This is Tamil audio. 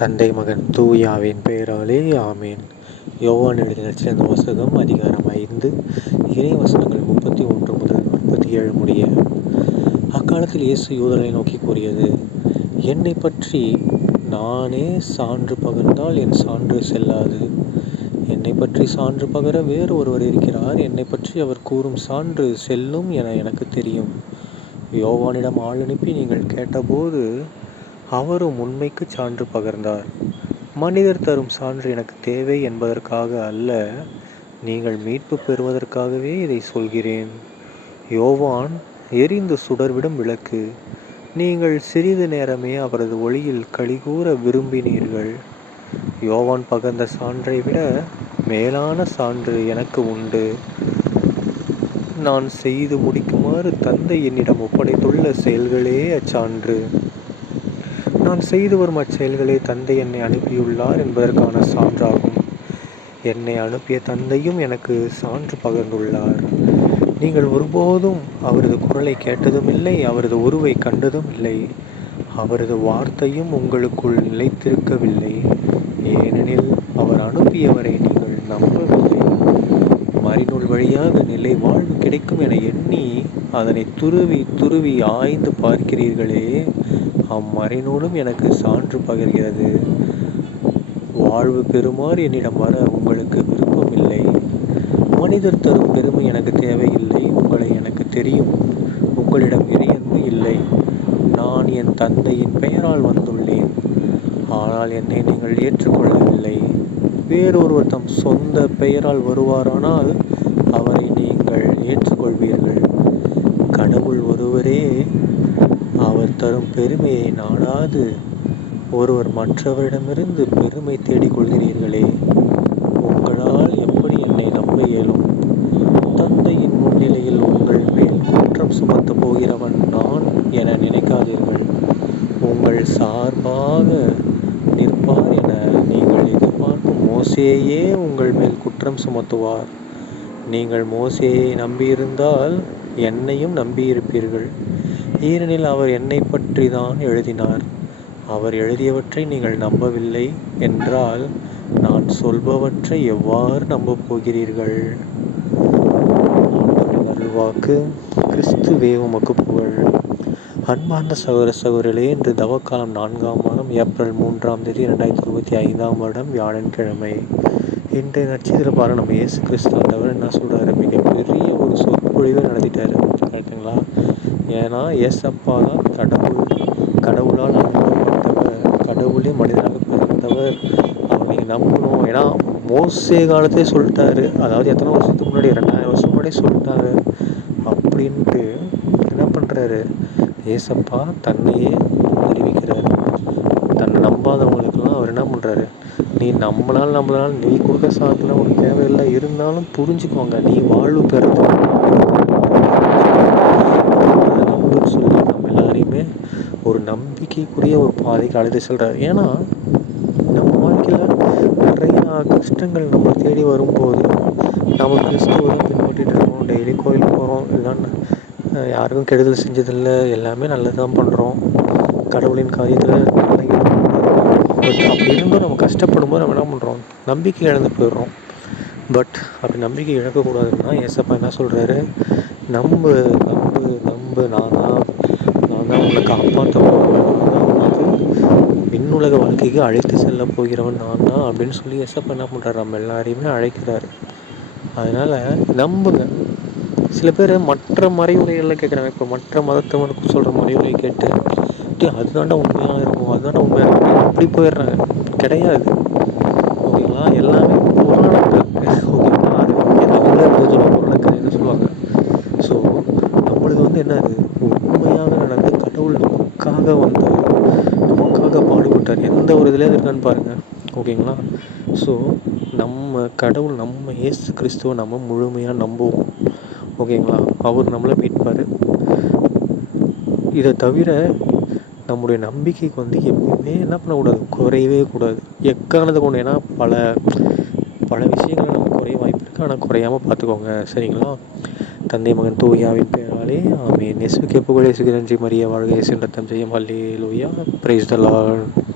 தந்தை மகன் தூயாவின் பெயராலே ஆமேன். யோவான் எழுதின சிறந்த வசகம் அதிகாரம் ஐந்து இறை வசனங்கள் முப்பத்தி ஒன்று முதல் முப்பத்தி ஏழு முடிய அக்காலத்தில் இயேசு யூதரை நோக்கி கூறியது என்னை பற்றி நானே சான்று பகர்ந்தால் என் சான்று செல்லாது. என்னை பற்றி சான்று பகர வேறு ஒருவர் இருக்கிறார். என்னை பற்றி அவர் கூறும் சான்று செல்லும் என எனக்கு தெரியும். யோவானிடம் ஆள் அனுப்பி நீங்கள் கேட்டபோது அவரும் உண்மைக்கு சான்று பகர்ந்தார். மனிதர் தரும் சான்று எனக்கு தேவை என்பதற்காக அல்ல நீங்கள் மீட்பு பெறுவதற்காகவே இதை சொல்கிறேன். யோவான் எரிந்து சுடர்விடும் விளக்கு நீங்கள் சிறிது நேரமே அவரது ஒளியில் கழிகூற விரும்பினீர்கள். யோவான் பகர்ந்த சான்றை விட மேலான சான்று எனக்கு உண்டு. நான் செய்து முடிக்குமாறு தந்தை என்னிடம் ஒப்படைத்துள்ள செயல்களே அச்சான்று. நான் செய்து வரும் அச்செயல்களே தந்தை என்னை அனுப்பியுள்ளார் என்பதற்கான சான்றாகும். என்னை அனுப்பிய தந்தையும் எனக்கு சான்று பகிர்ந்துள்ளார். நீங்கள் ஒருபோதும் அவரது குரலை கேட்டதும் இல்லை அவரது உருவை கண்டதும் இல்லை அவரது வார்த்தையும் உங்களுக்குள் நிலைத்திருக்கவில்லை. ஏனெனில் அவர் அனுப்பியவரை நீங்கள் நம்பவில்லை. மறைநூல் வழியாக நிலை வாழ்வு கிடைக்கும் என எண்ணி அதனை துருவி துருவி ஆய்ந்து பார்க்கிறீர்களே அம்மறைநூலும் எனக்கு சான்று பகிர்கிறது. வாழ்வு பெறுமாறு என்னிடம் வர உங்களுக்கு விருப்பமில்லை. மனிதர் தரும் பெருமை எனக்கு தேவையில்லை உங்களை எனக்கு தெரியும். உங்களிடம் இறையன்பு இல்லை. நான் என் தந்தையின் பெயரால் வந்துள்ளேன். ஆனால் என்னை நீங்கள் ஏற்றுக்கொள்ளவில்லை. வேறொருவர் தம் சொந்த பெயரால் வருவாரானால் அவரை நீங்கள் ஏற்றுக்கொள்வீர்கள். கடவுள் ஒருவரே அவர் தரும் பெருமையை நாடாது. ஒருவர் மற்றவரிடமிருந்து பெருமை தேடிக் கொள்கிறீர்களே உங்களால் எப்படி என்னை நம்ப இயலும்? தந்தையின் முன்னிலையில் உங்கள் மேல் குற்றம் சுமத்தப் போகிறவன் நான் என நினைக்காதீர்கள். உங்கள் சார்பாக நிற்பார் என நீங்கள் எதிர்பார்க்கும் மோசையே உங்கள் மேல் குற்றம் சுமத்துவார். நீங்கள் மோசையை நம்பியிருந்தால் என்னையும் நம்பியிருப்பீர்கள். ஏனெனில் அவர் என்னை பற்றி தான் எழுதினார். அவர் எழுதியவற்றை நீங்கள் நம்பவில்லை என்றால் நான் சொல்பவற்றை எவ்வாறு நம்பப் போகிறீர்கள்? அருள்வாக்கு கிறிஸ்துவே உமக்கு புகழ். அன்பார்ந்த சகோதர சகோதரிகளே இன்று தவக்காலம் நான்காம் வாரம் ஏப்ரல் மூன்றாம் தேதி இரண்டாயிரத்தி இருபத்தி ஐந்தாம் வருடம் வியாழன்கிழமை இன்றைய நட்சத்திர பாரு நம்ம இயேசு கிறிஸ்து தவிர என்ன சொல்கிறாரு மிகப்பெரிய ஒரு சொற்பொழிவை நடத்திட்டாரு. கரெக்டுங்களா? ஏன்னா ஏசப்பா தான் கடவுள். கடவுளால் அனுப்பப்பட்டவர் கடவுளே மனிதனாக பிறந்தவர். அவர் நீங்கள் நம்பணும். ஏன்னா மோசே காலத்தே சொல்லிட்டாரு. அதாவது எத்தனை வருஷத்துக்கு முன்னாடி? ரெண்டாயிரம் வருஷம் முன்னாடி சொல்லிட்டாரு. அப்படின்ட்டு என்ன பண்ணுறாரு ஏசப்பா தன்னையே அறிவிக்கிறாரு. தன்னை நம்பாதவங்களுக்கெல்லாம் அவர் என்ன பண்ணுறாரு நீ நம்மளால் நம்மளால் நீ கொடுக்க சாப்பிடலாம் உனக்கு தேவையில்லை. இருந்தாலும் புரிஞ்சுக்கோங்க. நீ வாழ்வு பெறது ஒரு நம்பிக்கைக்குரிய ஒரு பாதைக்கு அழைத்து செல்கிறார் ஏன்னா நம்ம வாழ்க்கையில் நிறையா கஷ்டங்கள் நம்ம தேடி வரும்போது நம்ம கிறிஸ்துவ பின்பற்றிட்டு இருக்கோம். டெய்லி கோயிலுக்கு போகிறோம் எல்லாம் யாருக்கும் கெடுதல் செஞ்சதில்லை. எல்லாமே நல்லது தான் பண்ணுறோம் கடவுளின் காரியத்தில் பட் அப்படி இருந்தும் நம்ம கஷ்டப்படும் போது நம்ம என்ன பண்ணுறோம் நம்பிக்கை இழந்து போயிடுறோம். பட் அப்படி நம்பிக்கை இழக்கக்கூடாதுன்னா ஏசப்பா என்ன சொல்கிறாரு நம்பு நம்பு நம்பு நான்? காப்பாற்ற விண்ணுலக வாழ்க்கைக்கு அழைத்து செல்ல போகிறவன் நான் தான் அப்படின்னு சொல்லி எஸ்எப் என்ன பண்ணுறாரு நம்ம எல்லாரையுமே அழைக்கிறாரு. அதனால் நம்புங்க. சில பேர் மற்ற மறைவுரைகளில் கேட்குறாங்க இப்போ மற்ற மதத்தவனுக்கு சொல்கிற மறைவுரை கேட்டு அதுதாண்டா உண்மையாக இருக்கும் அதுதாண்டா உண்மையாக இருக்கும் அப்படி போயிடுறாங்க. கிடையாது. ஓகேங்களா? எல்லாமே புராணங்கள். ஓகேங்களா? அது அவங்களே சொல்லுவாங்க புராணக்கதைன்னு சொல்லுவாங்க. ஸோ நம்மளுக்கு வந்து என்ன அது உண்மையாக நடந்து கடவுள் நமக்காக வந்து நமக்காக அந்த எந்த ஒரு இதில் இருக்கான்னு பாருங்கள் ஓகேங்களா? ஸோ நம்ம கடவுள் நம்ம ஏசு கிறிஸ்துவை நம்ம முழுமையாக நம்புவோம். ஓகேங்களா? அவர் நம்மளை மீட்பார். இதை தவிர நம்முடைய நம்பிக்கைக்கு வந்து எப்பயுமே என்ன பண்ணக்கூடாது? குறையவே கூடாது. எக்கானது கொண்டு? ஏன்னா பல பல விஷயங்களை நம்ம குறைய வாய்ப்பு இருக்குது ஆனால் குறையாமல் பார்த்துக்கோங்க. சரிங்களா? தந்தை மகன் தூயாவின் பெயராலே ஆமீன். இயேசுக்கே புகழ் இயேசுக்கு நன்றி. மரிய வாழ்க. இயேசு ரத்தம் செய்யும். அல்லே லூயா பிரைஸ் த லார்ட்